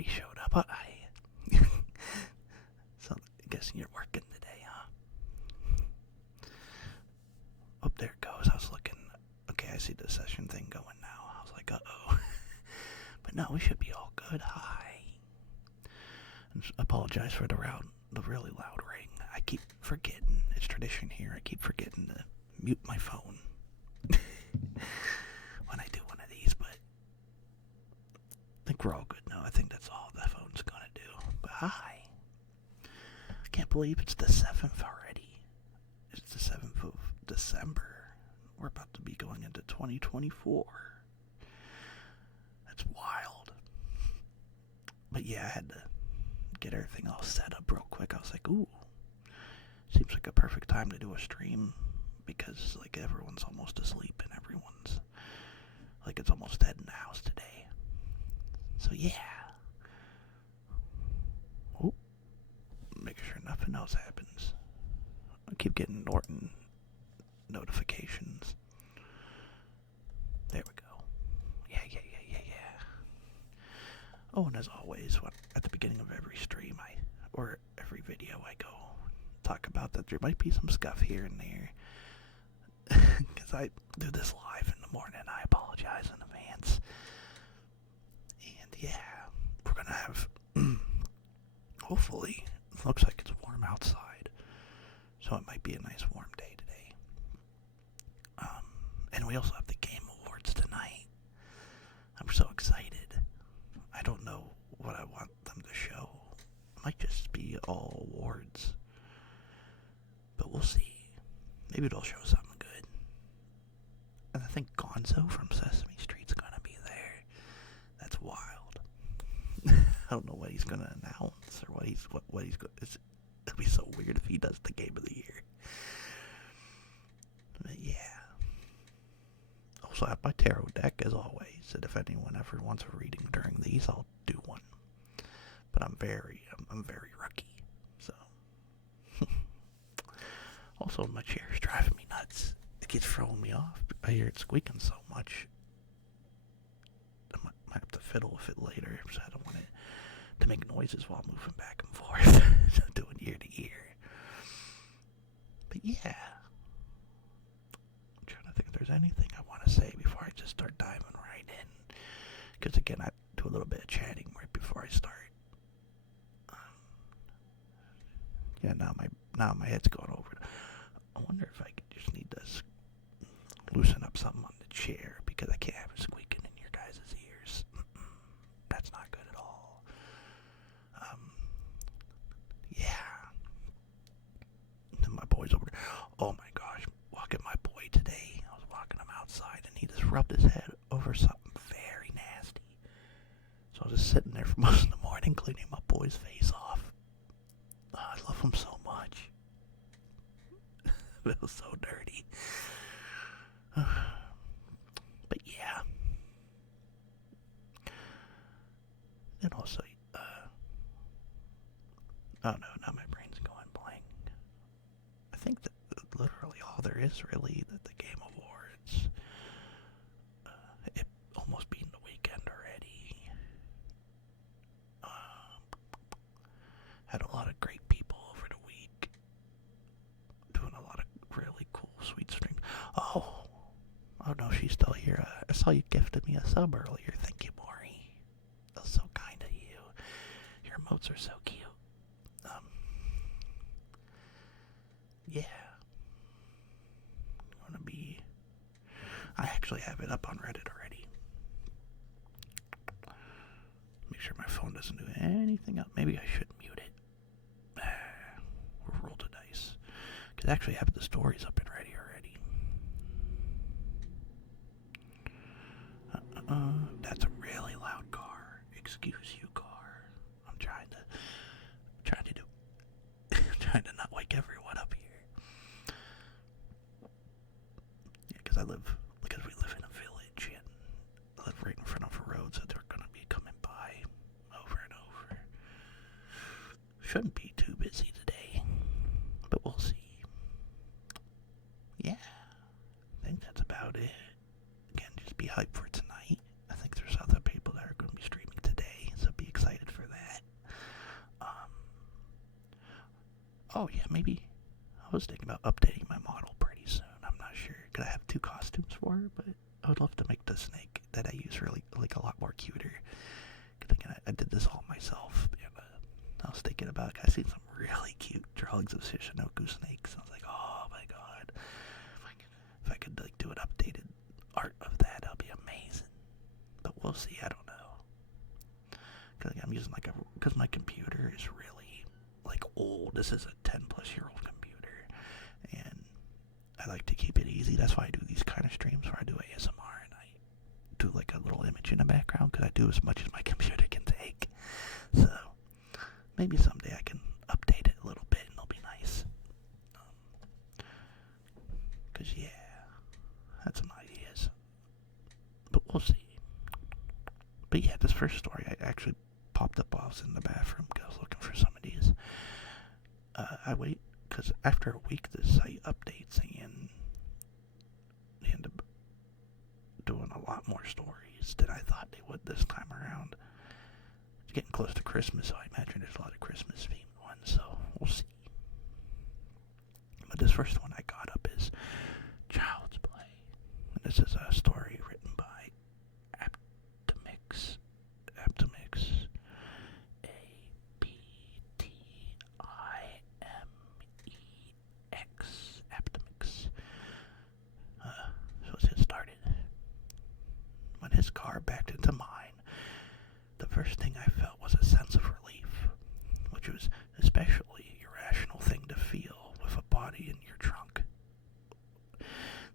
Maury showed up. So I'm guessing you're working today, huh? Oh, there it goes. I was looking. Okay, I see the session thing going now. I was like, uh-oh. But no, we should be all good. Hi. And apologize for the really loud ring. I keep forgetting. It's tradition here. I keep forgetting to mute my phone when I do one of these, but I think we're all good now. I think that's all the phone's gonna do. But hi. I can't believe it's the 7th already. It's the 7th of December. We're about to be going into 2024. That's wild. But yeah, I had to get everything all set up real quick. I was like, ooh, seems like a perfect time to do a stream because like everyone's almost asleep and everyone's like it's almost dead in the house today. So yeah. Oh, making sure nothing else happens. I keep getting Norton notifications. There we go. Yeah. Oh, and as always, at the beginning of every stream, or every video, I go talk about that there might be some scuff here and there. Because I do this live in the morning, I apologize in advance. And yeah, we're gonna have, hopefully, it looks like it's warm outside, so it might be a nice warm day today. And we also have the Game Awards tonight. I'm so excited. I don't know what I want them to show. It might just be all awards. But we'll see. Maybe they'll show something good. And I think Gonzo from Sesame Street's gonna be there. That's wild. I don't know what he's gonna announce or what he's going. It'd be so weird if he does the Game of the Year. But yeah. Also, I have my tarot deck as always, and if anyone ever wants a reading during these, I'll do one. But I'm very rookie, so. Also, my chair's driving me nuts. It keeps throwing me off. I hear it squeaking so much. I might have to fiddle with it later, because I don't want it to make noises while moving back and forth. So doing ear to ear. But yeah. I'm trying to think if there's anything I want to say before I just start diving right in. Because again, I do a little bit of chatting right before I start. Yeah, now my head's going over. I wonder if I just need to loosen up something on the chair because I can't have it squeaking in your guys' ears. That's not good at all. Yeah. And my boy's over there. Oh my gosh, walking my boy today. I was walking him outside and he just rubbed his head over something very nasty. So I was just sitting there for most of the morning cleaning my boy's face off. I love him so much. It was so dirty. But yeah. And also, oh no, now my brain's going blank. I think that literally all there is really that the Game Awards. It almost being the weekend already. Had a lot of great people over the week. Doing a lot of really cool, sweet streams. Oh no, she's still here. I saw you gifted me a sub earlier. Thank you, Maury. That was so kind of you. Your emotes are so cute. Yeah. I actually have it up on Reddit already. Make sure my phone doesn't do anything else. Maybe I should mute it. We'll roll the dice. Because I actually have the stories up and ready already. That's a really loud car. Excuse you, car. I'm trying to not wake everyone up here. Yeah, because we live in a village and I live right in front of a road, so they're gonna be coming by over and over. Shouldn't be too busy today, but we'll see. Yeah, I think that's about it. Again, just be hyped for tonight. I think there's other people that are going to be streaming today, so be excited for Oh yeah, maybe I was thinking about updating my model pretty soon. I'm not sure. Could I have two costumes for her? But I would love to make the snake that I use really like a lot more cuter. Again, I did this all myself. And, I was thinking about it. I seen some really cute drawings of Shishinoku snakes. I was like, oh my god. If I could like do an updated art of that, that'd be amazing. But we'll see. I don't know. Cause I'm using because my computer is really like old. This is a 10+ year old computer, and I like to keep it easy. That's why I do these kind of streams where I do ASMR and I do like a little image in the background because I do as much as my computer can take. So maybe someday I can update it a little bit and it'll be nice. Cause yeah, that's some ideas. But we'll see. But yeah, this first story I actually popped up while I was in the bathroom because I was looking for some of these. I wait because after a week the site updates and they end up doing a lot more stories than I thought they would this time around. It's getting close to Christmas, so I imagine there's a lot of Christmas themed ones, so we'll see. But this first one I got up is Child's Play. And this is a story written by Aptomix. A-P-T-I-M-E-X. Aptomix. So let's get started. When his car backed into mine, the first thing I felt was a sense of relief, which was especially irrational thing to feel with a body in your trunk.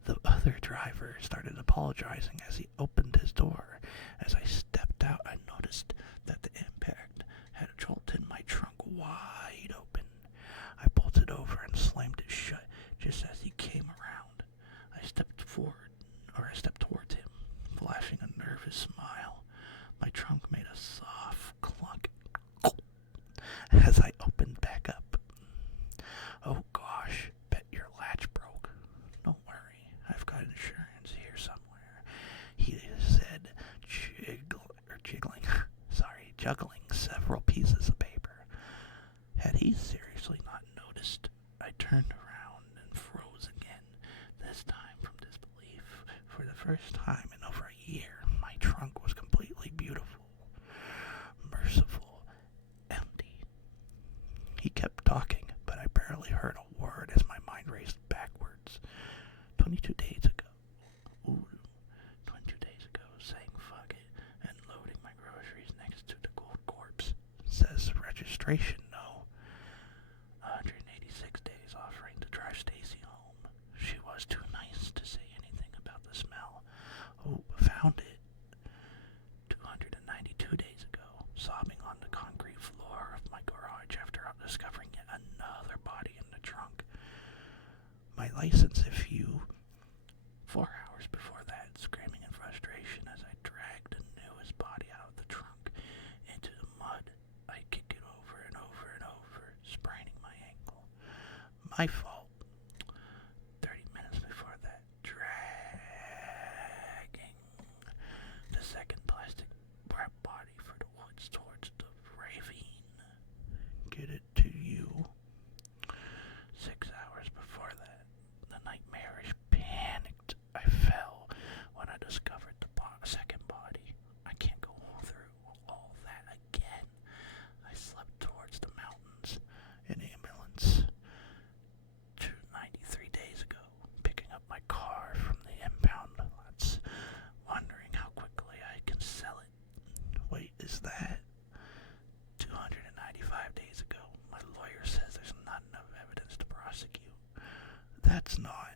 The other driver started apologizing as he opened his door. As I stepped out, I noticed that the impact had jolted my trunk wide open. I bolted over and slammed it shut just as he came around. I stepped towards him, flashing a nervous smile. My trunk made a soft clunk as I opened back up. Oh gosh, bet your latch broke. Don't worry, I've got insurance here somewhere, he said, juggling several pieces of paper. Had he seriously not noticed? I turned around and froze again, this time from disbelief. For the first time in over a year, my trunk was completely beautiful, merciful, empty. He kept talking, but I barely heard a word as my mind raced backwards. 22 days ago. Ooh, 22 days ago, saying fuck it and loading my groceries next to the gold corpse. Says registration, no. 186 days offering to drive Stacy home. She was too nice to say anything about the smell. Oh, found it. 292 days ago, sobbing on the concrete floor of my garage after discovering yet another body in the trunk. My license, if you... 4 hours before that, screaming in frustration as I dragged the newest body out of the trunk into the mud. I kick it over and over and over, spraining my ankle. My fault. 30 minutes before that, dragging the second plastic wrap body for the woods towards the ravine. Get it to you. 6 hours before that, the nightmarish panicked I fell when I discovered the second body. I can't go through all that again. I slept towards the mountains in ambulance. 293 days ago, picking up my car from the impound lots, wondering how quickly I can sell it. Wait, is that 295 days ago? My lawyer says there's not enough evidence to prosecute. That's not.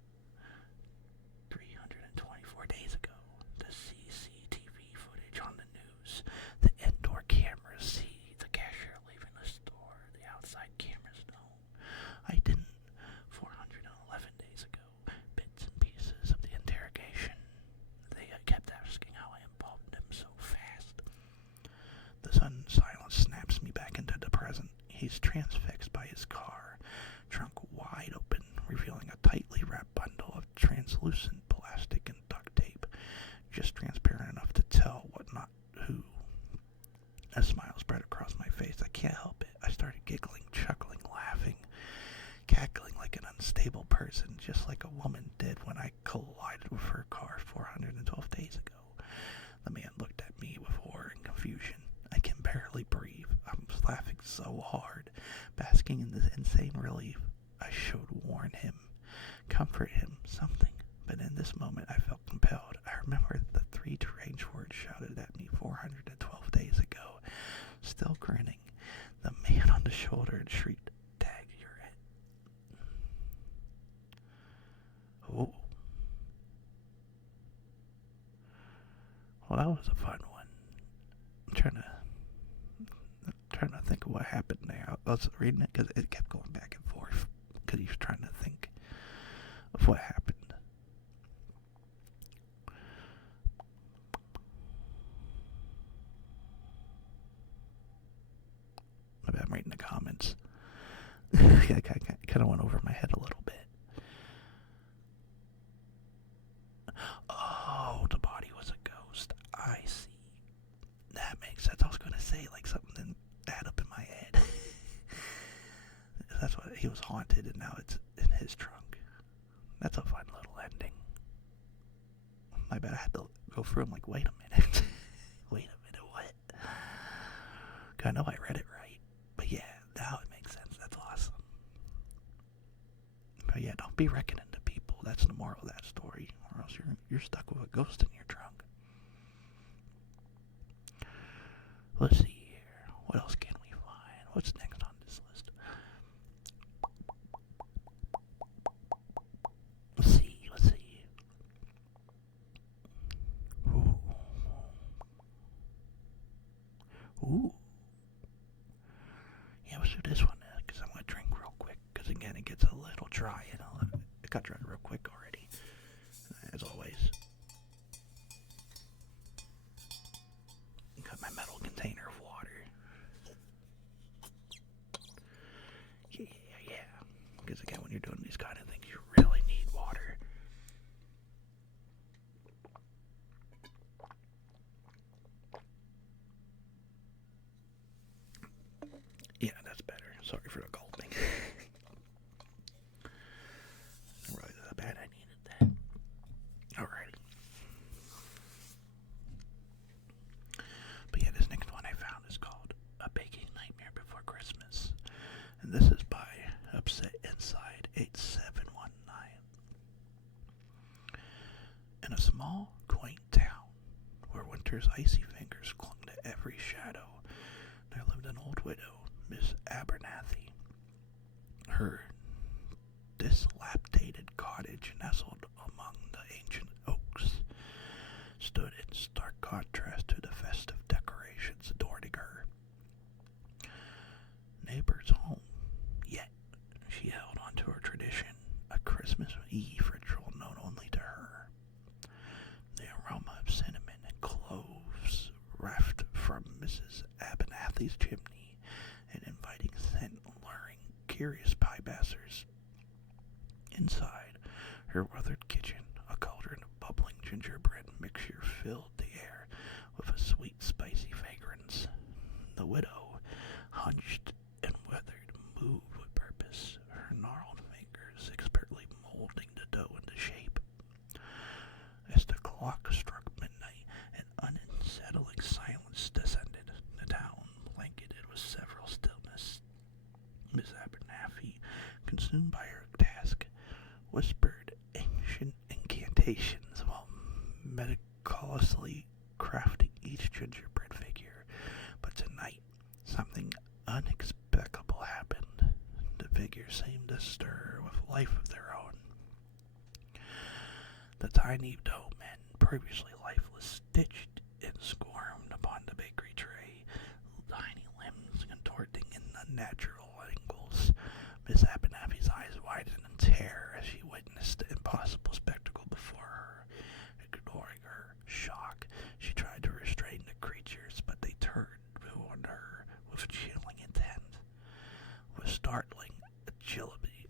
324 days ago, the CCTV footage on the news. The indoor cameras see the cashier leaving the store. The outside cameras don't. I didn't. 411 days ago, bits and pieces of the interrogation. They kept asking how I involved them so fast. The sudden silence snaps me back into the present. He's transfixed by his car, trunk wide open, revealing a tightly wrapped bundle of translucent plastic and duct tape, just transparent enough to tell what not who. A smile spread across my face. I can't help it. I started giggling, chuckling, laughing. like an unstable person, just like a woman did when I collided with her car 412 days ago. The man looked at me with horror and confusion. I can barely breathe. I was laughing so hard, basking in this insane relief. I should warn him, comfort him, something. But in this moment I felt compelled. I remembered the 3 deranged words shouted at me 412 days ago. Still grinning, the man on the shoulder had shrieked, "Tag, you're it." Oh. Well, that was a fun one. I'm trying to think of what happened there. I was reading it because it kept going back and forth because he was trying to think of what happened. Maybe I'm reading the comments. I kind of went over my head a little bit. Oh, the body was a ghost. I see. That makes sense. I was going to say like something didn't add up in my head. That's what he was haunted, and now it's in his trunk. That's a fun little ending. My bad. I had to go through. I'm like, wait a minute. Wait a minute. What? I know I read it right, but yeah, now it makes sense. That's awesome. But yeah, don't be reckoning to people. That's the moral of that story, or else you're stuck with a ghost in your trunk. Let's see here. What else can we find? What's next on this list? Let's see. Ooh. Yeah, let's do this one because I'm going to drink real quick. Because again, it gets a little dry. It got dry real quick already. As always. Got my metal container of water. Yeah. Because again, when you're doing these kind of things, you really need water. Yeah, that's better. Sorry for the gulping. Really that bad. I needed that. Alrighty. But yeah, this next one I found is called A Baking Nightmare Before Christmas. And this is by Upset Inside 8719. In a small, quaint town where winter's icy fingers clung to every shadow, there lived an old widow, Miss Abernathy. Her dilapidated cottage, nestled among the ancient oaks, stood in stark contrast to the festive decorations adorning her neighbor's home. Yet she held on to her tradition, a Christmas Eve ritual known only to her. The aroma of cinnamon and cloves wafted from Mrs. Abernathy's chimney, an inviting scent luring curious pie-passers. Inside her weathered kitchen, a cauldron of bubbling gingerbread mixture filled the air with a sweet, spicy fragrance. The widow, hunched and weathered, moved with purpose, her gnarled fingers expertly molding the dough into shape. As the clock struck midnight, an unsettling silence descended. The town, blanketed with several stillness. Miss Abernathy, consumed by her task, whispered ancient incantations while meticulously crafting each gingerbread figure. But tonight, something unexpected happened. The figures seemed to stir with life of their own. The tiny dough men, previously lifeless, stitched and squirmed upon the bakery tray, tiny limbs contorting in unnatural angles. Miss Abernathy's eyes widened in terror as she witnessed the impossible spectacle before her. Ignoring her shock, she tried to restrain the creatures, but they turned on her with chilling intent. With startling agility,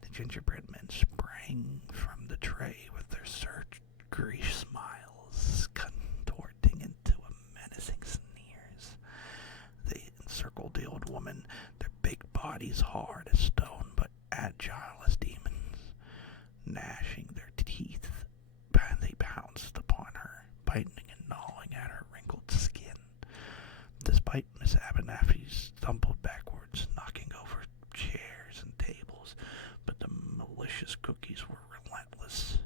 the gingerbread men sprang from the tray with their surgery smiles contorting into a menacing sneers. They encircled the old woman, their big bodies hard as stone, but agile as demons. Gnashing their teeth, they pounced upon her, biting and gnawing at her wrinkled skin. Despite Miss Abernathy stumbled backwards, knocking over chairs and tables, but the malicious cookies were relentless.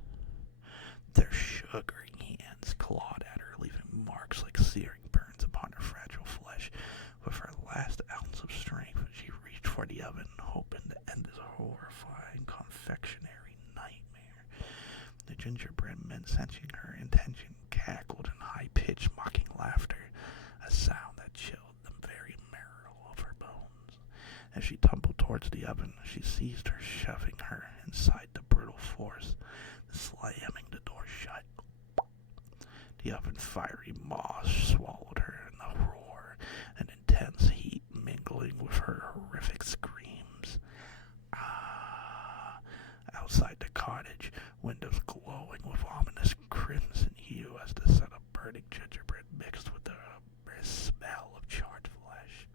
Their sugary hands clawed at her, leaving marks like searing burns upon her fragile flesh. With her last ounce of strength, she reached for the oven, hoping to end this horrifying confectionery nightmare. The gingerbread men, sensing her intention, cackled in high-pitched, mocking laughter, a sound that chilled the very marrow of her bones. As she tumbled towards the oven, she seized her, shoving her inside the brutal force, slamming the door shut. The oven's fiery maw swallowed her in a roar, an intense heat mingling with her horrific screams. Ah! Outside the cottage, windows glowing with ominous crimson hue as the scent of burning gingerbread mixed with the smell of charred flesh.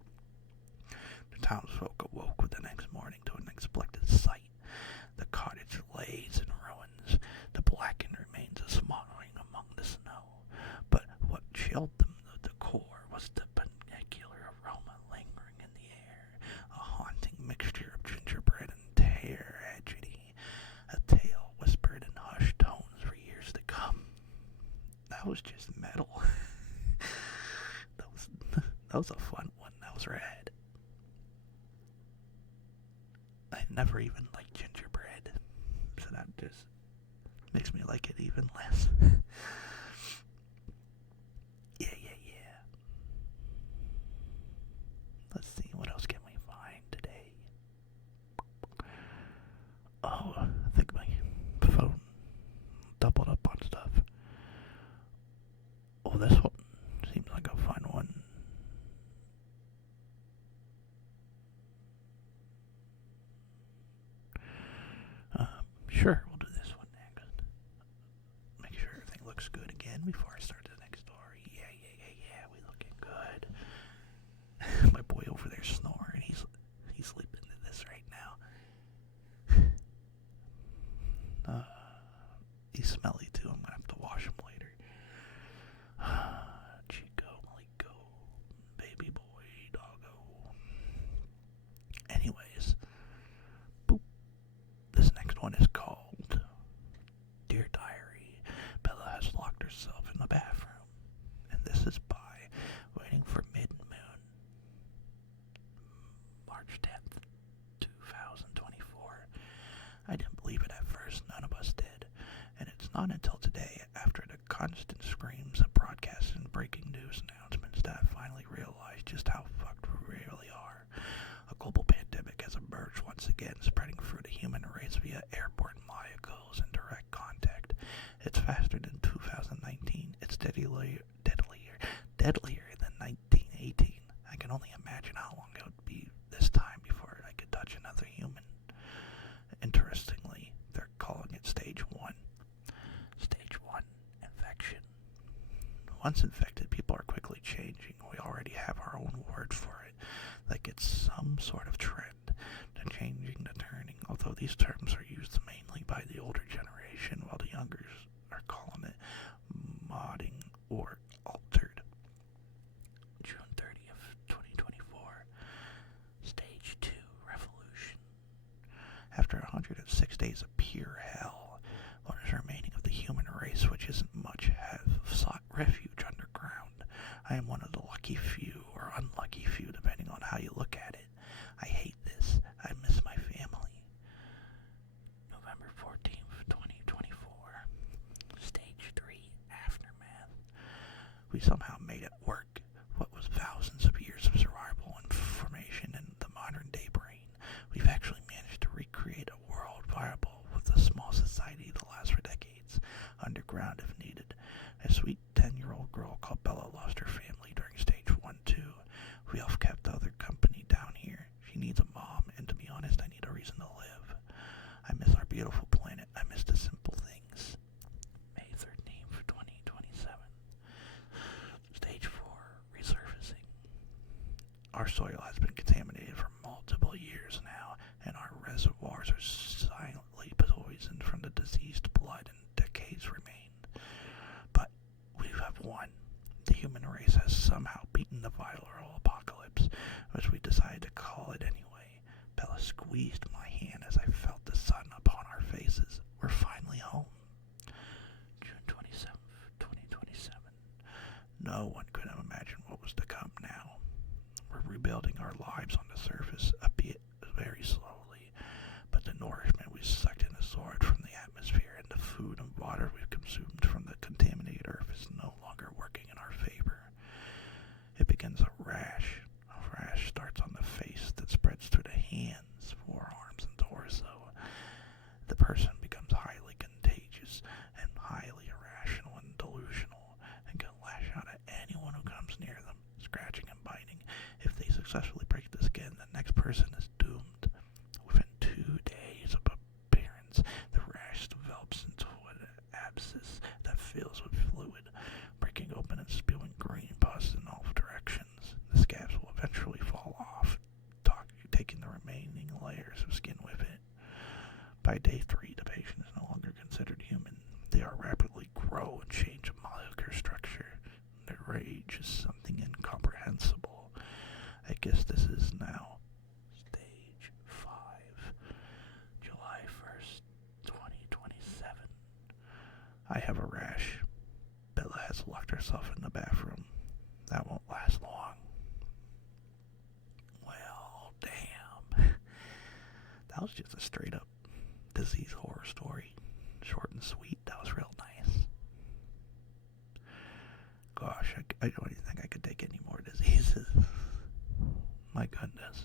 The townsfolk awoke with the next morning to an unexpected sight. The cottage lays in ruins, the blackened remains smoldering among the snow. But what chilled them to the core was the penicular aroma lingering in the air, a haunting mixture of gingerbread and tragedy, a tale whispered in hushed tones for years to come. That was just metal. That was a fun one. That was rad. I never even liked gingerbread, so that just makes me like it even less. Yeah. Let's see, what else can we find today? Oh, I think my phone doubled up on stuff. Oh, this one seems like a fun one. Sure, we'll do this one next. Make sure everything looks good again before I start the next story. Yeah, we looking good. My boy over there snoring. He's sleeping to this right now. He's smelly too. I'm gonna have to wash him later. Chico, Maliko, baby boy, doggo. Anyways, boop. This next one is called Dear Diary. Bella has locked herself in the bathroom, and this is by Waiting for Mid-Moon, March 10th, 2024. I didn't believe it at first, none of us did, and it's not until today, after the constant screams of broadcasts and breaking news announcements, that I finally realized just how fucked we really are. A global pandemic has emerged once again, spreading through the human race via airborne molecules and direct contact. It's faster than 2019. It's deadlier than 1918. I can only imagine how long it would be this time before I could touch another human. Interestingly, they're calling it Stage 1. Stage 1 infection. Once infected, people are quickly changing. We already have our own word for it, like it's some sort of trend. The changing, the turning, although these terms are used mainly by the older generation, while the younger are calling it modding or altered. June 30th, 2024. Stage 2 revolution. After 106 days of pure hell, what is remaining of the human race, which isn't much, have sought refuge underground. I am one of the lucky few, or unlucky few, depending on how you look at it. I hate this. I miss my family. November 14th, 2024. Stage 3 aftermath. We somehow made it work. What was thousands of years of survival information in the modern day brain, we've actually managed to recreate a world viable with a small society that lasts for decades, underground if needed. A sweet 10-year-old girl called Bella lost her family during stage 1-2. We all kept the other company down here. She needs a mom, and to be honest, I need a reason to live. I miss our beautiful planet. I miss the simple things. May 13th, 2027. Stage 4 resurfacing. Our soil has been contaminated for multiple years now, and our reservoirs floors are silently poisoned from the diseased blood and decades remained. But we have won. The human race has somehow beaten the viral apocalypse, which we decided to call it anyway. Bella squeezed my hand as I felt the sun upon our faces. We're finally home. June 27th, 2027. No one could have imagined what was to come now. We're rebuilding our lives on the surface, a bit very slowly, but the nourishment we sucked in absorbed from the atmosphere and the food and water we've consumed from the contaminated earth is no longer working in our favor. It begins a rash. A rash starts on the face that spreads through the hands, forearms, and torso. The person becomes highly contagious and highly irrational and delusional and can lash out at anyone who comes near them, scratching and biting. If they successfully break the skin, the next person is doomed. Within 2 days of appearance, the rash develops into an abscess that fills with fluid, breaking open and spewing green pus in all directions. The scabs will eventually fall off, taking the remaining layers of skin with it. By day 3, the patient is no longer considered human. They are rapidly grow and change molecular structure. Their rage is something incomprehensible. I guess this is now stage 5, July 1st, 2027. I have a rash. Bella has locked herself in the bathroom. That won't last long. Well, damn. That was just a straight up disease horror story. Short and sweet. That was real nice. Gosh, I don't even think I could take any more diseases. My goodness.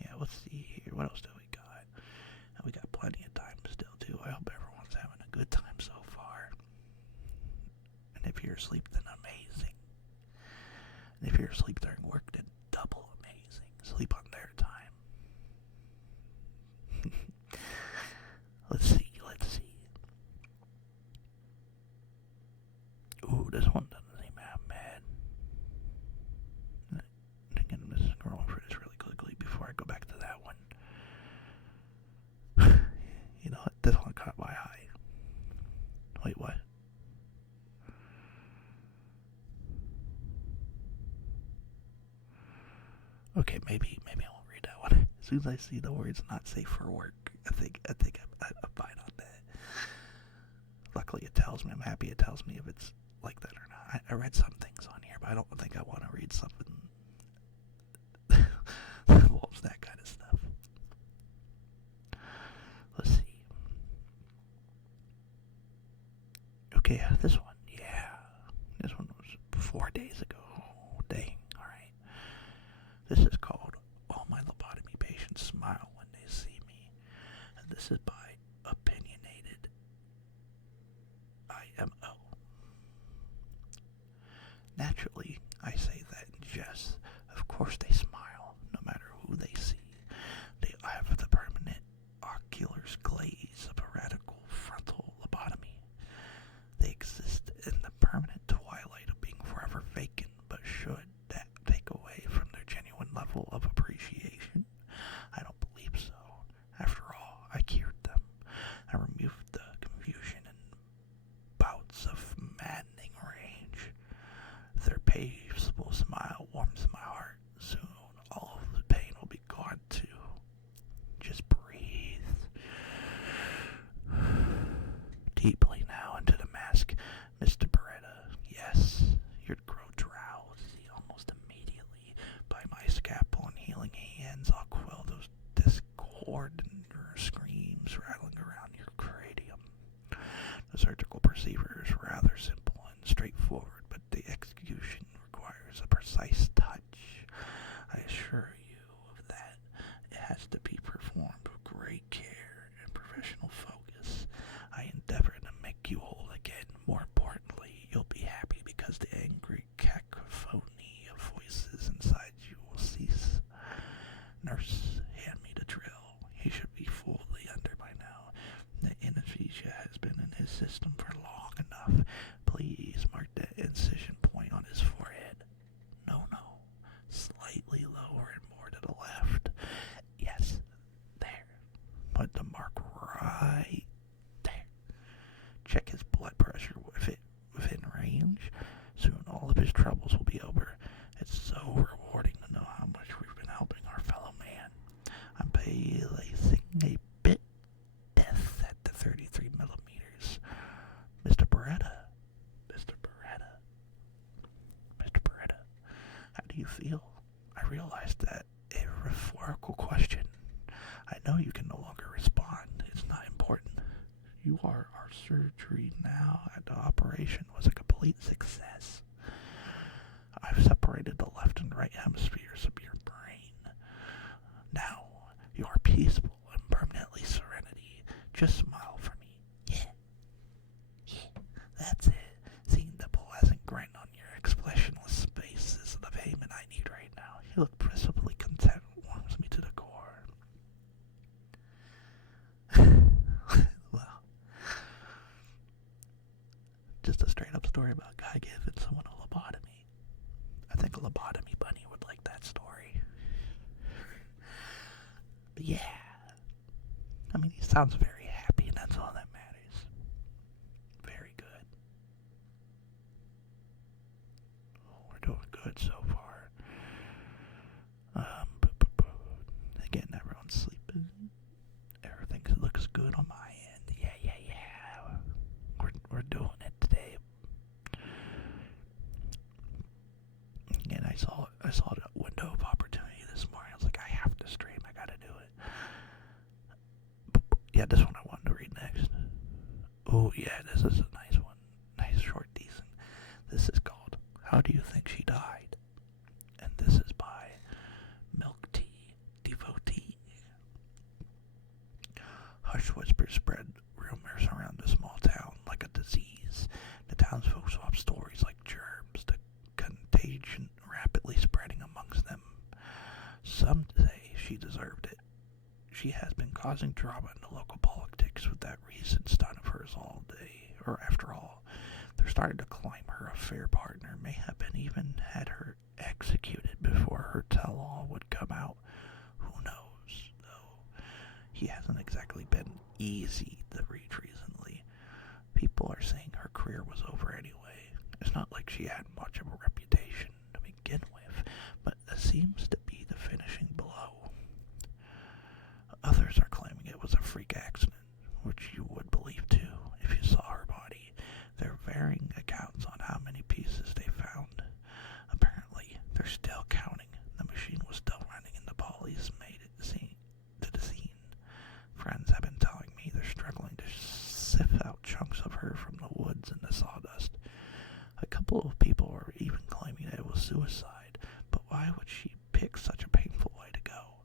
Yeah, let's see here. What else do we got? We got plenty of time still, too. I hope everyone's having a good time so far. And if you're asleep, then amazing. And if you're asleep during work, then double amazing. Sleep on their time. Let's see. Ooh, this one doesn't seem that bad. Again, I'm just scrolling through this really quickly before I go back to that one. You know what? This one caught my eye. Wait, what? Okay, maybe I won't read that one. As soon as I see the words "not safe for work," I think I'm fine on that. Luckily, it tells me. I'm happy it tells me if it's like that or not. I read some things on here, but I don't think I want to read something that involves that kind of stuff. Let's see. Okay, this one. Yeah. This one was 4 days ago. Dang. Alright. This is called "All My Lobotomy Patients Smile When They See Me." And this is by Opinionated IMO. Naturally, I say that in jest. Of course they smile, no matter who they see. They have the permanent ocular glaze of a radical frontal lobotomy. They exist in the permanent twilight of being forever vacant, but should that take away from their genuine level of appreciation? I don't believe so. After all, I cured them. I removed the confusion and bouts of maddening rage. Their peaceful smile warms my heart. Soon, all of the pain will be gone too. Just breathe deeply now into the mask, Mr. Beretta. Yes, you'd grow drowsy almost immediately. By my scalpel and healing hands, I'll quell those discordant screams rattling around your cranium. The surgical procedure is rather simple and straightforward, but the execution requires a precise touch. I assure you of that. It has to be performed with great care and professional focus. I endeavor to make you whole again. More importantly, you'll be happy because the angry cacophony of voices inside you will cease. Nurse, hand me the drill. He should be fully under by now. The anesthesia has been in his system for long enough. Please mark the incision point on his forehead. No. do you feel? I realized that a rhetorical question. I know you can no longer respond. It's not important. You are our surgery now, and the operation was a complete success. I've separated the left and right hemispheres of your brain. Now, you are peaceful and permanently serenity. Just smile for me. Yeah, that's it. Seeing the pleasant grin on your expressionless face is the payment I need right now. You look principally content. Warms me to the core. Well, just a straight up story about a guy giving someone a lobotomy. I think a lobotomy bunny would like that story. But yeah, I mean, he sounds very happy, and that's all that matters. Very good. We're doing good so far. Again, everyone's sleeping. Everything looks good on my end. Yeah. We're doing it today. And I saw the window of opportunity this morning. I was like, I have to stream. I gotta do it. Yeah, this one I wanted to read next. Oh yeah, this is a nice one. Nice, short, decent. This is called How Do You Think She Died? And this is by Milk Tea Devotee. Hush whispers spread rumors around the small town like a disease. The townsfolk swap stories like germs, the contagion rapidly spreading amongst them. Some say she deserved it. She has been causing drama in the local politics with that recent stunt of hers all day. Or after all, they're starting to claim her affair partner may have been even had her executed before her tell-all would come out. Who knows, though? He hasn't exactly been easy to reach recently. People are saying her career was over anyway. It's not like she had much of a reputation to begin with, but it seems to be the finishing blow. Others are claiming it was a freak accident, which you would believe too if you saw her body. There are varying accounts on how many pieces they found. Apparently, they're still counting. The machine was still running and the police made it to the scene. Friends have been telling me they're struggling to sift out chunks of her from the woods and the sawdust. A couple of people are even claiming that it was suicide, but why would she pick such a painful way to go?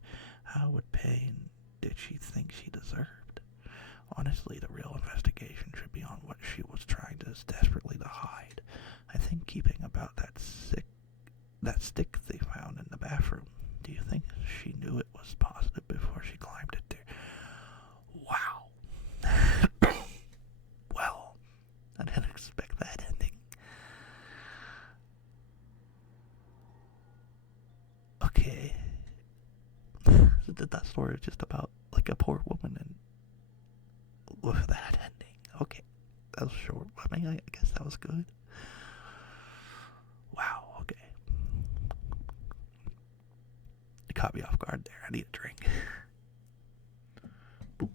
How would pain did she think she deserved? Honestly, the real investigation should be on what she was trying to desperately to hide. I think keeping about that stick they found in the bathroom. Do you think she knew it was positive before she climbed it there? Wow. Well, I didn't expect that ending. Okay. That story is just about like a poor woman and with that ending. Okay, that was short. I mean, I guess that was good. Wow. Okay. It caught me off guard there. I need a drink. I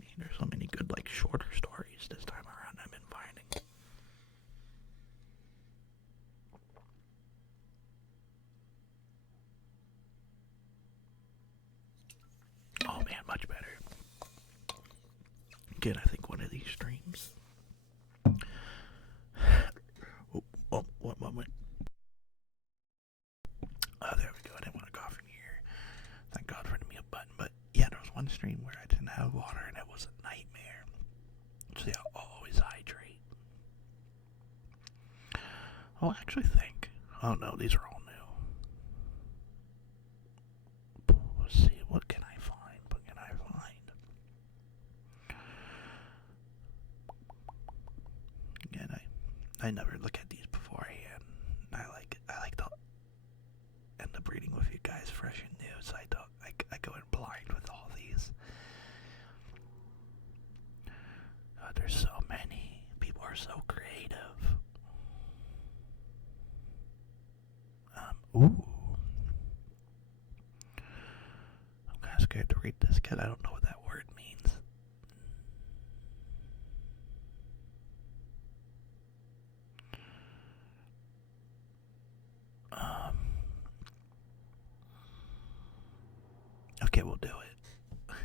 mean, there's so many good like shorter stories this time around I've been finding. Oh man, much better. Again, I think one of these streams. One moment. Oh, there we go. I didn't want to cough in here. Thank God for the mute button. But yeah, there was one stream where I didn't have water and it was a nightmare. So yeah, I'll always hydrate. Oh, I actually think. Oh no, these are all new. Let's see. What can I find? Again, I never look at these beforehand. I like to end up reading with you guys fresh and new, so I go in blind with all these. There's so many. People are so creative. Ooh. I'm kind of scared to read this because I don't know what that word means. Okay, we'll do it.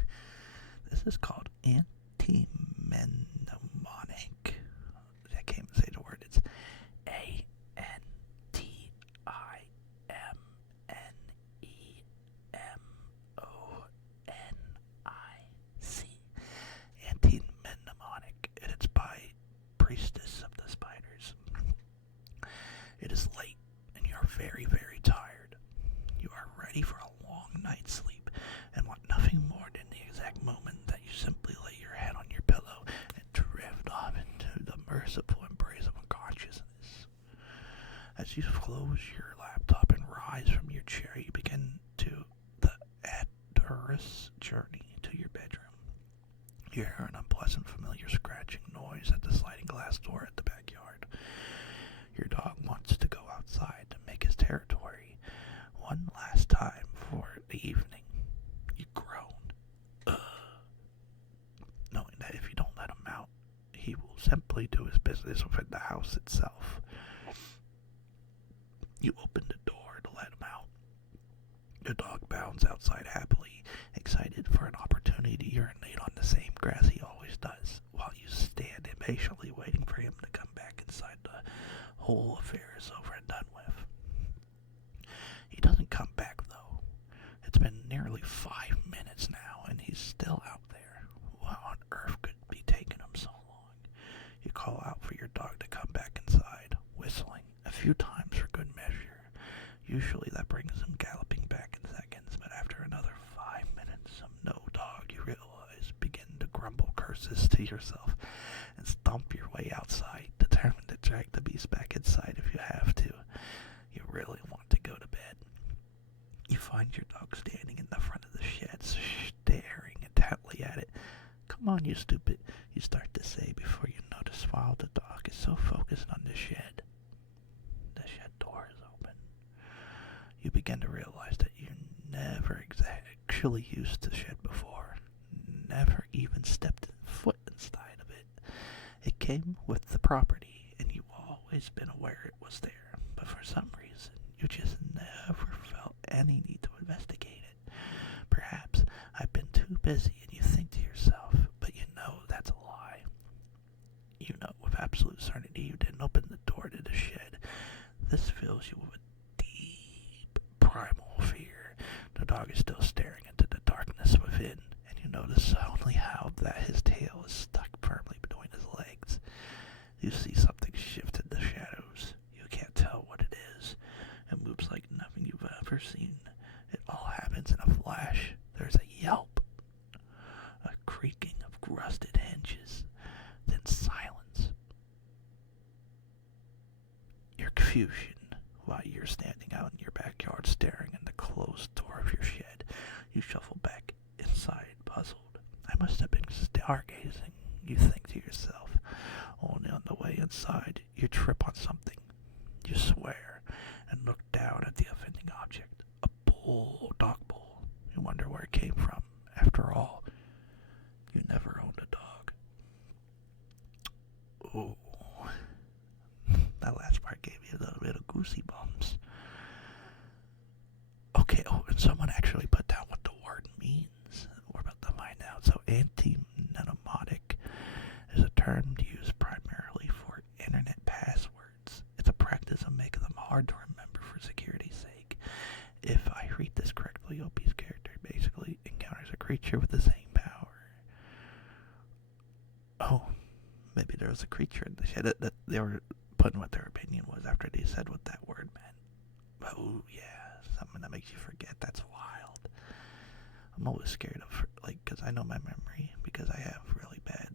This is called antimnemonic. I can't even say the word. It's Antimnemonic. Antimnemonic. And it's by Priestess of the Spiders. It is late, and you are very, very tired. You are ready for a long night's sleep, and want nothing more than the exact moment that you simply lay your head on your pillow and drift off into the merciful embrace of unconsciousness. As you close your laptop and rise from your chair, you begin the adventurous journey to your bedroom. You hear an unpleasant, familiar scratching noise at the sliding glass door at the backyard. Your dog wants to go outside to make his territory one last time for the evening. You groan, knowing that if you don't let him out, he will simply do his business within the house itself. You open the door to let him out. The dog bounds outside happily, excited for an opportunity to urinate on the same grass he always does, while you stand impatiently waiting for him to come back inside. The whole affair is over and done with. He doesn't come back, though. It's been nearly 5 minutes now, and he's still out there. What on earth could be taking him so long? You call out for your dog to come back inside, whistling a few times for good measure. Usually that brings him galloping back in seconds, but after another 5 minutes of no dog, you realize, begin to grumble curses to yourself and stomp your way outside, determined to drag the beast back inside if you have to. You really want to go to bed. You find your dog standing in the front of the shed, staring intently at it. "Come on, you stupid," you start to say before you notice while the dog is so focused on the shed. The shed door is open. You begin to realize that you never actually used the shed before, never even stepped foot inside of it. It came with the property, and you've always been aware it was there, but for some reason, you just never felt any need to investigate it. Perhaps I've been too busy, and you think to yourself, but you know that's a lie. You know with absolute certainty you didn't open the door to the shed. This fills you with deep, primal fear. The dog is still staring into the darkness within, and you notice only how that his tail is stuck firmly between his legs. You see something shift in the shadows. You can't tell what it is. It moves like nothing you've ever seen. It all happens in a flash. There's a yelp, a creaking of rusted hinges, then silence. Your confusion while you're standing out in your backyard staring in the closed door of your shed. You shuffle back inside, puzzled. I must have been stargazing, you think to yourself. Only on the way inside, you trip on something. You swear and look down at the offending object. A dog bowl. You wonder where it came from. After all, you never owned a dog. Ooh. That last part gave me a little bit of goosey bumps. Okay, and someone actually put down what the word means. We're about to find out. So, antimnemonic is a term used primarily for internet passwords. It's a practice of making them hard to remember for security's sake. If I read this correctly, OP's character basically encounters a creature with the same power. Oh, maybe there was a creature in the shed that they were putting what their opinion was after they said what that word meant. Oh, yeah, something that makes you forget. That's wild. I'm always scared of, because I know my memory, because I have really bad,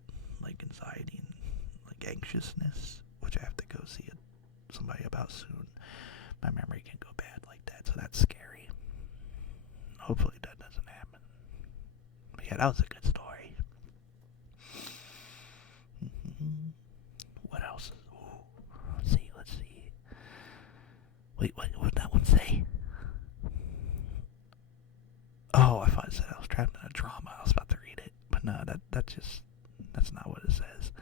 anxiety and, anxiousness, which I have to go see somebody about soon. My memory can go bad like that, so that's scary. Hopefully that doesn't happen. But yeah, that was a good story. What else? Let's see. Wait, what did that one say? Oh, I thought it said I was trapped in a drama. I was about to read it. But no, that's not what it says.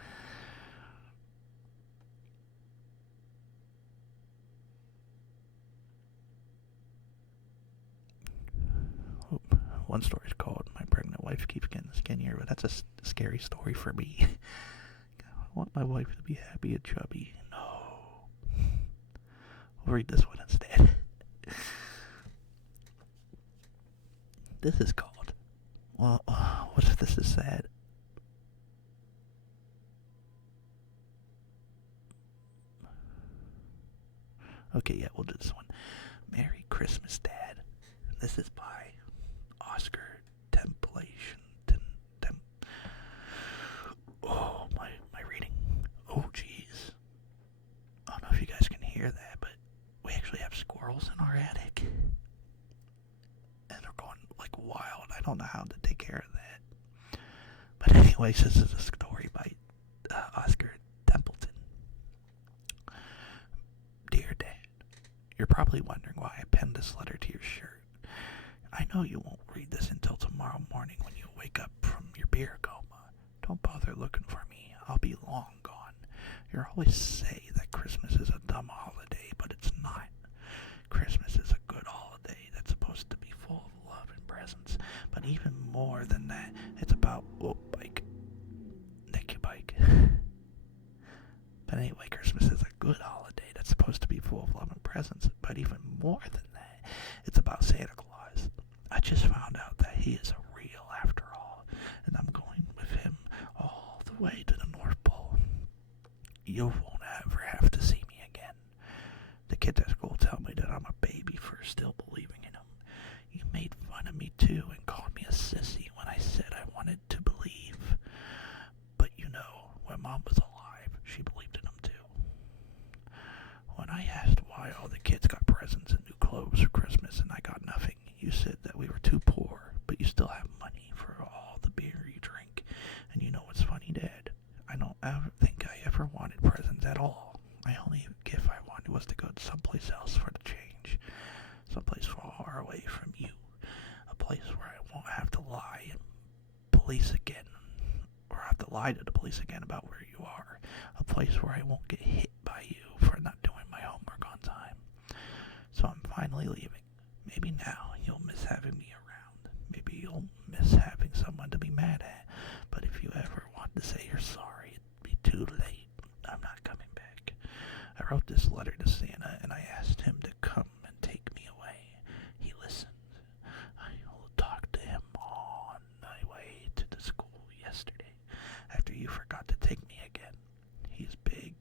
One story's called My Pregnant Wife Keeps Getting Skinnier, but that's a scary story for me. I want my wife to be happy and chubby. No. We'll read this one instead. This is called, well, what if this is sad? Okay, yeah, we'll do this one. Merry Christmas, Dad. This is by Oscar Templation. Oh, my reading. Oh, jeez. I don't know if you guys can hear that, but we actually have squirrels in our attic. And they're going, like, wild. I don't know how to take care of that. But anyways, this is a story by Oscar Templeton. Dear Dad, you're probably wondering why I penned this letter to your shirt. I know you won't read this until tomorrow morning when you wake up from your beer coma. Don't bother looking for me. I'll be long gone. You always say that Christmas is a dumb holiday, but it's not. Christmas is a good holiday that's supposed to be full of love and presents. But even more than that, it's about... Whoa, bike. Thank you, bike. But anyway, Christmas is a good holiday that's supposed to be full of love and presents. But even more than that, it's about Santa Claus. I just found out that he is a real after all, and I'm going with him all the way to the North Pole. You won't ever have to see me again. The kids at school tell me that I'm a baby for still believing in him. You made fun of me too and called me a sissy when I said I wanted to believe. But you know, when Mom was alive, she believed in him too. When I asked why all the kids got presents and new clothes for Christmas and I got nothing, you said that we were too poor, but you still have money for all the beer you drink. And you know what's funny, Dad? I don't ever think I ever wanted presents at all. My only gift I wanted was to go someplace else for the change. Someplace far away from you. A place where I won't have to lie and police again. Or have to lie to the police again about where you are. A place where I won't get hit by you for not doing my homework on time. So I'm finally leaving. Maybe now you'll miss having me around. Maybe you'll miss having someone to be mad at. But if you ever want to say you're sorry, it'd be too late. I'm not coming back. I wrote this letter to Santa and I asked him to come and take me away. He listened. I talked to him on my way to the school yesterday after you forgot to take me again. He's big,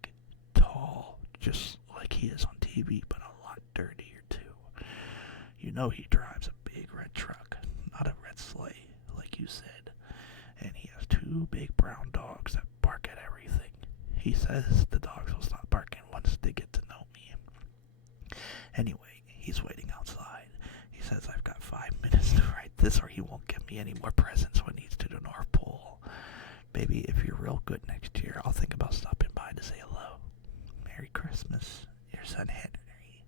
tall, just like he is on TV, but a lot dirtier too. You know he drives a big red truck, not a red sleigh, like you said. And he has 2 big brown dogs that bark at everything. He says the dogs will stop barking once they get to know me. Anyway, he's waiting outside. He says I've got 5 minutes to write this or he won't give me any more presents when he's to the North Pole. Maybe if you're real good next year, I'll think about stopping by to say hello. Merry Christmas, your son Henry.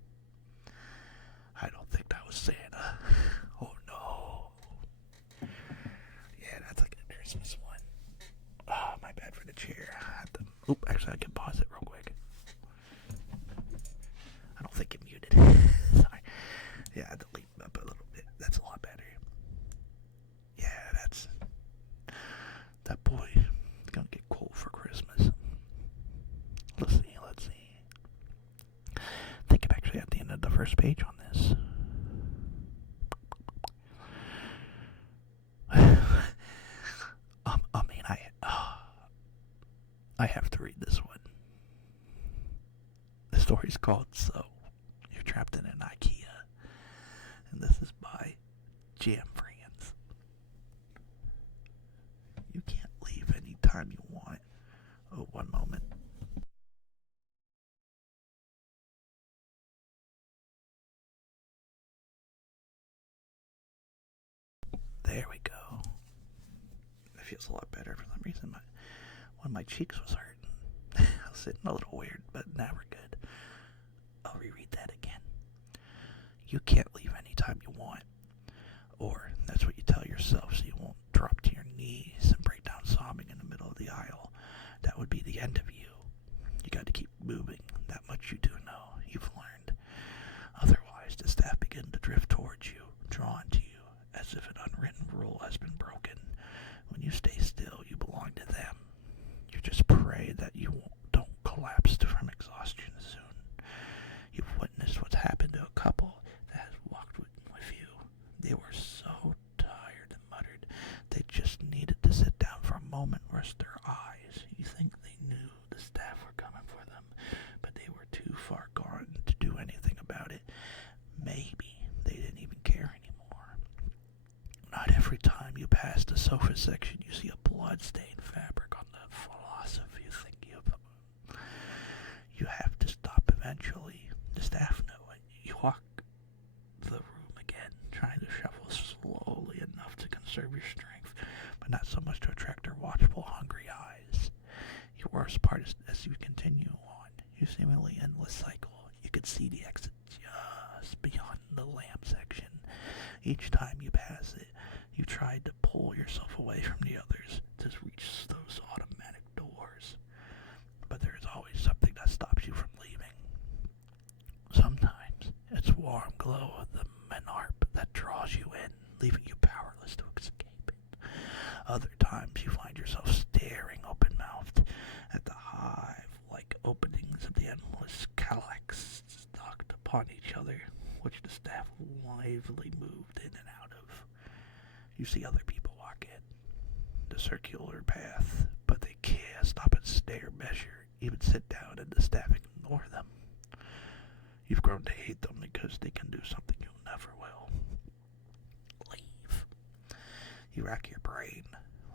I don't think that was Santa. Oh no. Yeah, that's like a Christmas one. Oh, my bad for the chair. Actually, I can pause it real quick. I don't think it muted. Sorry. Yeah, I had to leave it up a little bit. That's a lot better. Yeah, that boy is gonna get cold for Christmas. Let's see. I think I'm actually at the end of the first page on this. I have to read this one. The story's called So You're Trapped in an IKEA. And this is by Jam Friends. You can't leave any time you want. Oh, one moment. There we go. It feels a lot better for some reason. One of my cheeks was hurting. I was sitting a little weird, but now we're good. I'll reread that again. You can't leave anytime you want. Or that's what you tell yourself so you won't drop to your knees and break down sobbing in the middle of the aisle. That would be the end of you. You got to keep moving. That much you do know. You've learned. Otherwise, the staff begin to drift towards you, drawn to you, as if an unwritten sofa section, you see a blood-stained fabric on the philosophy. You think you have to stop eventually. The staff know it. You walk the room again, trying to shuffle slowly enough to conserve your strength, but not so much to attract her watchful, hungry eyes. Your worst part is as you continue on, your seemingly endless cycle. You could see the exit just beyond the lamp section. Each time you pass it, you tried to pull yourself away from the others to reach those automatic doors. But there is always something that stops you from leaving. Sometimes it's warm glow of the menarp that draws you in, leaving you powerless to escape it. Other times you find yourself staring open-mouthed at the hive-like openings of the endless calyx stocked upon each other, which the staff lively moved in and out of. You see other people walk in the circular path, but they can't stop and stare, measure, even sit down, and the staff ignore them. You've grown to hate them because they can do something you never will. Leave. You rack your brain.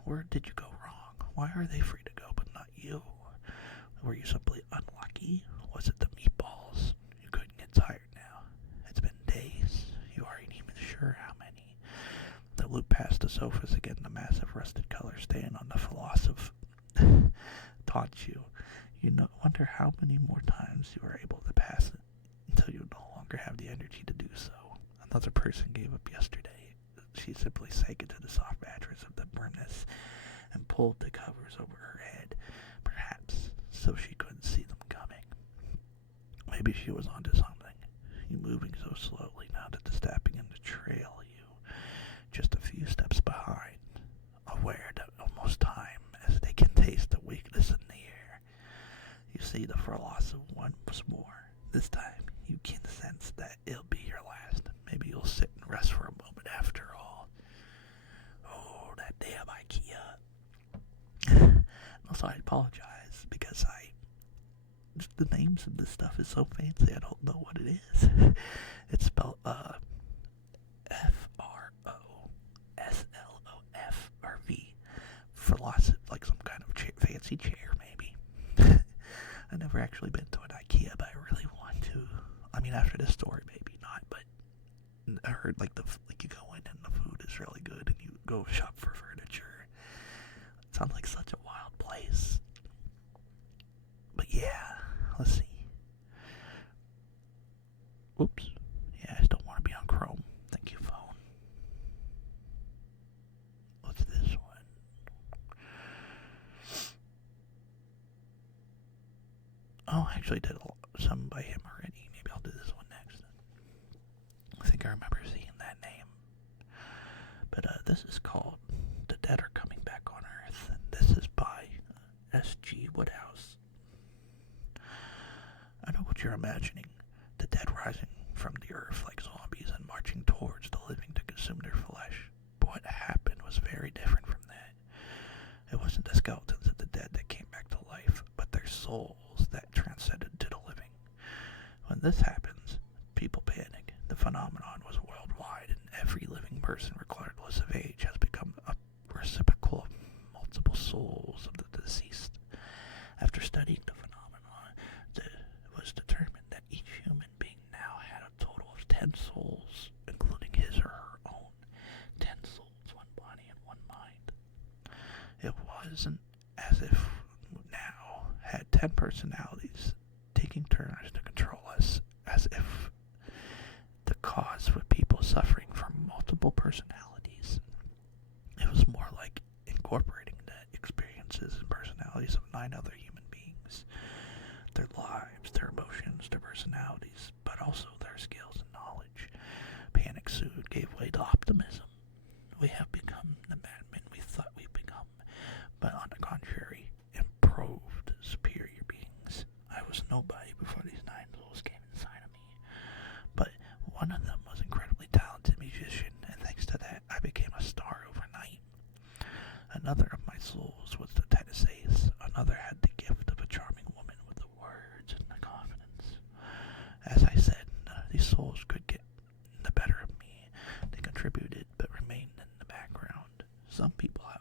Where did you go wrong? Why are they free to go but not you? Were you simply unlucky? Was it the meatballs? You couldn't get tired now. It's been days. You aren't even sure how many. The loop past the sofas again, the massive rusted color stain on the philosophy taunts you. You wonder how many more times you are able to pass it until you no longer have the energy to do so. Another person gave up yesterday. She simply sank into the soft mattress of the burnous and pulled the covers over her head, perhaps so she couldn't see them coming. Maybe she was onto something. You moving so slowly now that the staff began to trail you, just a few steps behind, aware that almost time as they can taste the weakness in the air. You see the philosopher once more. This time you can sense that it'll be your last. Maybe you'll sit and rest for a moment after all. Oh, that damn IKEA. Also, I apologize because the names of this stuff is so fancy I don't know what it is. It's spelled FROSLOF philosophy, like some kind of fancy chair maybe. I've never actually been to an IKEA, but I really want to. I mean, after this story, maybe not, but I heard like you go in and the food is really good, and you go shop for furniture. It sounds like such a wild place. But yeah, let's see. Oops. Yeah, I don't want to be on Chrome. Thank you, phone. What's this one? Oh, I actually did some by him already. Maybe I'll do this one next. I think I remember seeing that name. But this is called The Dead Are Coming Back on Earth. And this is by S.G. Woodhouse. I know what you're imagining. The dead rising from the earth like zombies and marching towards the living to consume their flesh. But what happened was very different from that. It wasn't the skeletons of the dead that came back to life, but their souls that transcended to the living. When this happens, people panic. The phenomenon was worldwide, and every living person, regardless of age, has become a reciprocal of multiple souls of the deceased. After studying the phenomenon, it was determined that each human being now had a total of 10 souls, including his or her own. 10 souls, one body and one mind. It wasn't as if now had 10 personalities taking turns to control us, as if the cause for people suffering from multiple personalities. It was more like incorporating the experiences and personalities of 9 other human beings. Their lives, their emotions, their personalities, but also their skills and knowledge. Panic soon gave way to optimism. We have become the madmen we thought we'd become, but on the contrary, improved, superior beings. I was nobody before these 9 souls came inside of me, but one of them was an incredibly talented musician, and thanks to that, I became a star overnight. Another of my souls was the tennis ace. Another had the gift of a charming woman with the words and the confidence. As I said, none of these souls could get the better of me. They contributed but remained in the background. Some people, however,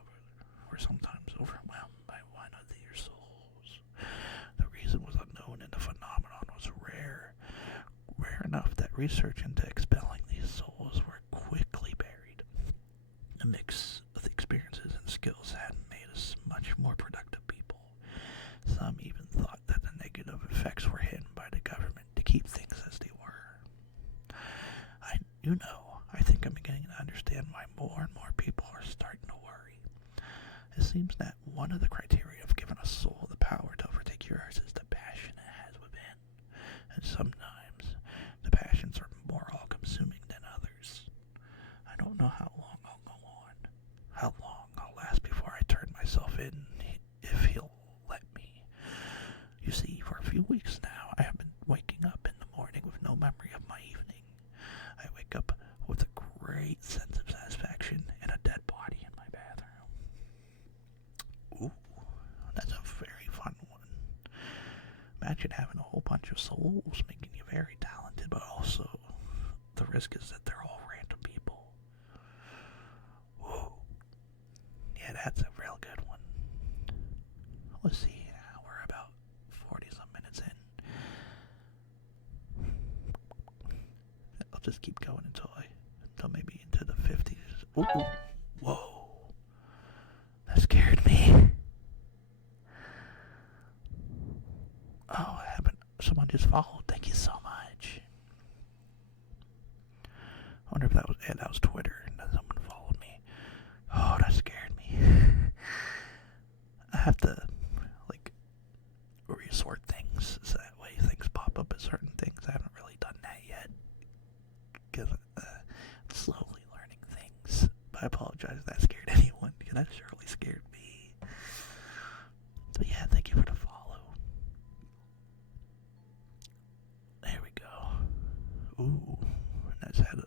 research into expelling these souls were quickly buried. A mix of the experiences and skills had made us much more productive people. Some even thought that the negative effects were hidden by the government to keep things as they were. I think I'm beginning to understand why more and more people are starting to worry. It seems that one of the criteria of giving a soul the power to overtake yours is the passion it has within. And sometimes the passions are more all-consuming than others. I don't know how long I'll go on, how long I'll last before I turn myself in, if he'll let me. You see, for a few weeks now, I have been waking up in the morning with no memory of my evening. I wake up with a great sense of satisfaction and a dead body in my bathroom. Ooh, that's a very fun one. Imagine having a whole bunch of souls making you very talented, but also the risk is that they're all random people. Whoa. Yeah, that's a real good one. Let's see, we're about 40-some minutes in. I'll just keep going until maybe into the 50s. Ooh. Whoa. That scared me. Oh, someone just followed. Thank you so much. I wonder if that was Twitter and someone followed me. Oh, that scared me. I have to, resort things so that way things pop up at certain things. I haven't really done that yet because I'm slowly learning things. But I apologize if that scared anyone because that surely scared me. But yeah, thank you for the follow. There we go. Ooh, and I just had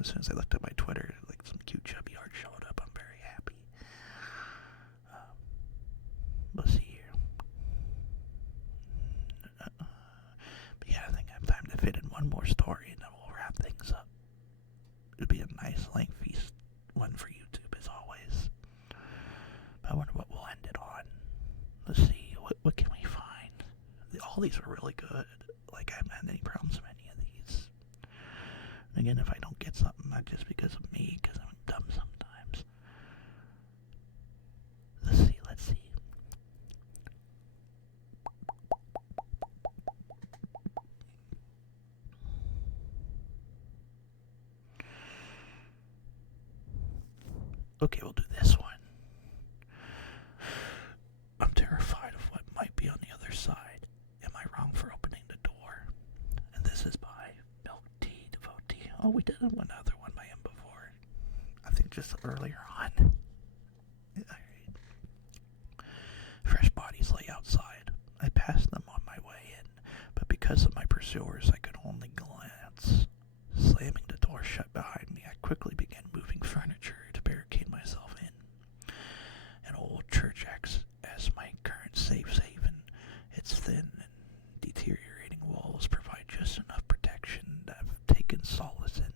as soon as I looked at my Twitter, some cute chubby art showed up. I'm very happy. Let's see here. But yeah, I think I have time to fit in one more story and then we'll wrap things up. It'll be a nice lengthy one for YouTube as always. But I wonder what we'll end it on. Let's see, what can we find? All these are really good. I haven't had any problems with any of these. And again, if I don't get something, not just because of me, because I'm dumb sometimes. Let's see. Okay, we'll do this one. I'm terrified of what might be on the other side. Am I wrong for opening the door? And this is by Milk Tea Devotee. Oh, we did another one by him before. I think just earlier on. Fresh bodies lay outside. I passed them on my way in, but because of my pursuers, I could only glance. Slamming the door shut behind me, I quickly began moving furniture to barricade myself in. An old church acts as my current safe haven. Its thin and deteriorating walls provide just enough protection that I've taken solace in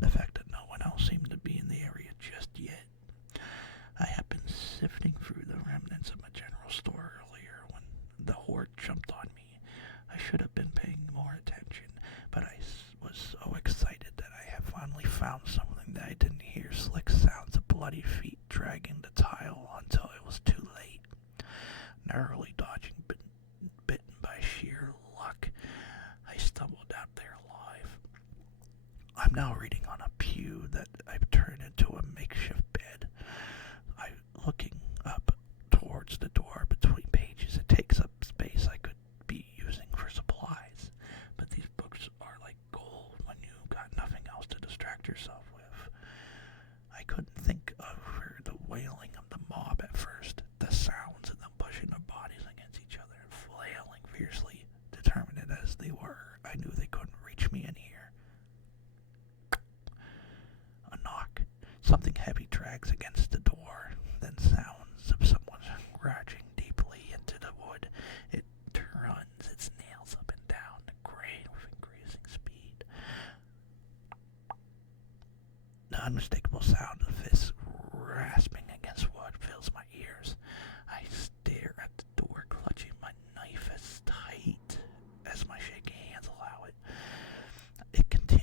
the fact that no one else seemed to be in the area just yet. I had been sifting through the remnants of my general store earlier when the horde jumped on me. I should have been paying more attention, but I was so excited that I had finally found something that I didn't hear slick sounds of bloody feet dragging the tile until it was too late. Narrowly dodging, bitten by sheer luck, I stumbled out there alive. I'm now reading on a pew that I've turned into a makeshift bed. Looking up towards the door between pages, it takes up space I could be using for supplies. But these books are like gold when you got nothing else to distract yourself with. I couldn't think of the wailing of the mob at first, the sounds of them pushing their bodies against each other and flailing fiercely. Determined as they were, I knew they couldn't reach me in here. A knock. Something heavy drags against the door, then sounds of someone scratching deeply into the wood. It runs its nails up and down the grain with increasing speed. The unmistakable sound of fists rasping against wood fills my ears. I stare at the door, clutching my knife as tight as my shaking hands allow it. It continues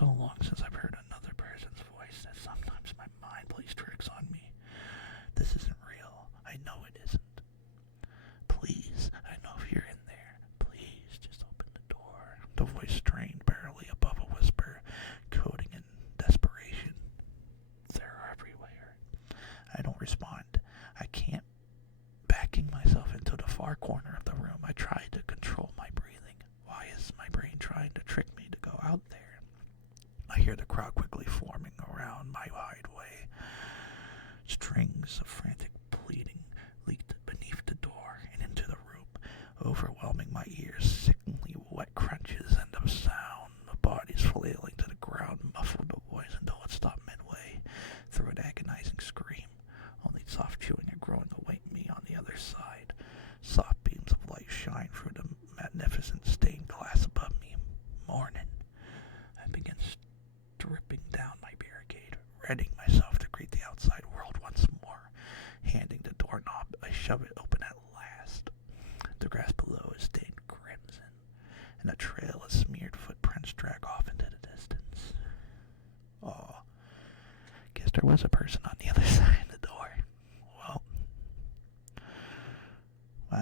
so long since I've heard another person's voice that sometimes my mind plays tricks on me. This isn't real. I know it isn't. Please, I know if you're in there. Please, just open the door. The voice strained barely above a whisper, coding in desperation. They're everywhere. I don't respond. I can't. Backing myself into the far corner of the room, I try to control my breathing. Why is my brain trying to trick me to go out there? I hear the crowd quickly forming around my hideaway. Strings of frantic pleading leaked beneath the door and into the room, overwhelming my ears. Sickeningly wet crunches and the sound of bodies flailing to the ground muffled the voice until it stopped midway through an agonizing scream. Only soft chewing and growing await me on the other side. Soft beams of light shine through the magnificent stained glass above me. Morning. I begin stripping down my barricade, readying myself to greet the outside world once more. Handing the doorknob, I shove it open at last. The grass below is stained crimson, and a trail of smeared footprints drag off into the distance. Oh, guess there was a person on the other side of the door. Well,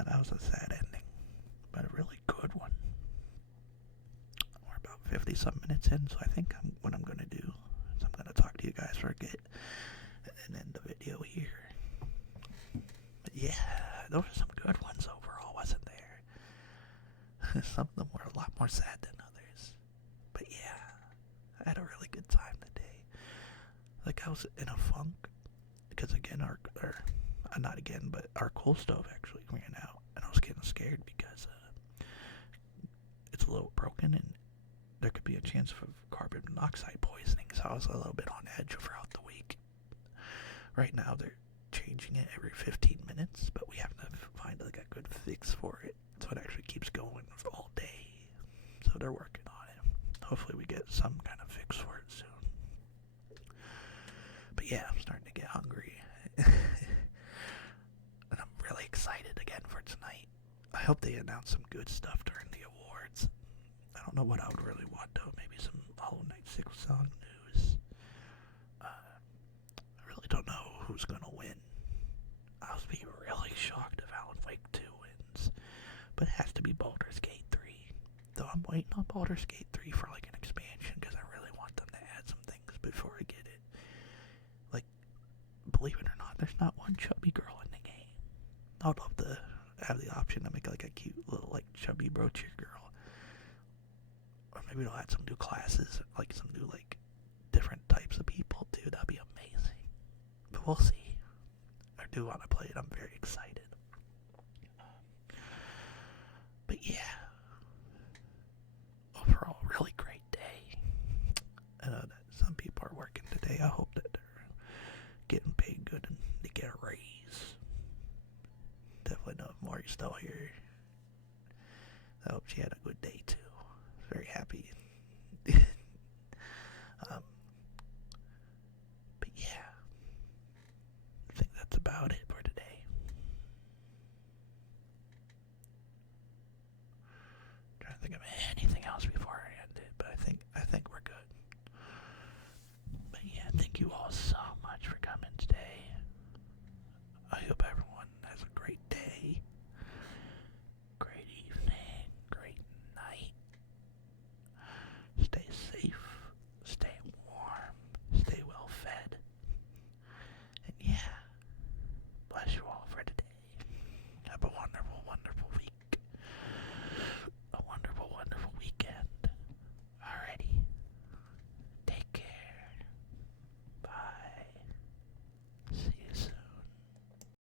that was a sad ending, but a really good one. We're about 50-some minutes in, so I think what I'm going to do is I'm going to talk to you guys for a bit and end the video here. But yeah, those are some good ones overall, wasn't there? Some of them were a lot more sad than others. But yeah, I had a really good time today. Like, I was in a funk, because again, our coal stove actually ran out, and I was getting scared because it's a little broken and there could be a chance of carbon monoxide poisoning, so I was a little bit on edge throughout the week. Right now they're changing it every 15 minutes, but we have to find like a good fix for it, so it actually keeps going all day. So they're working on it. Hopefully we get some kind of fix for it soon. But yeah, I'm starting to get hungry. And I'm really excited again for tonight. I hope they announce some good stuff during the awards. I don't know what I would really want though. Maybe some Hollow Knight 6 song news. I really don't know who's gonna win. I'll be really shocked if Alan Wake 2 wins. But it has to be Baldur's Gate 3. Though I'm waiting on Baldur's Gate 3 for like an expansion because I really want them to add some things before I get it. Like, believe it or not, there's not one chubby girl in the game. I'd love to have the option to make like a cute little like chubby broochier girl. Or maybe they'll add some new classes, like some new like different types of people too. That'd be amazing. But we'll see. I do want to play it. I'm very excited. But yeah, overall, really great day. I know that some people are working today. I hope that they're getting paid good and they get a raise. Definitely know if Marty's still here.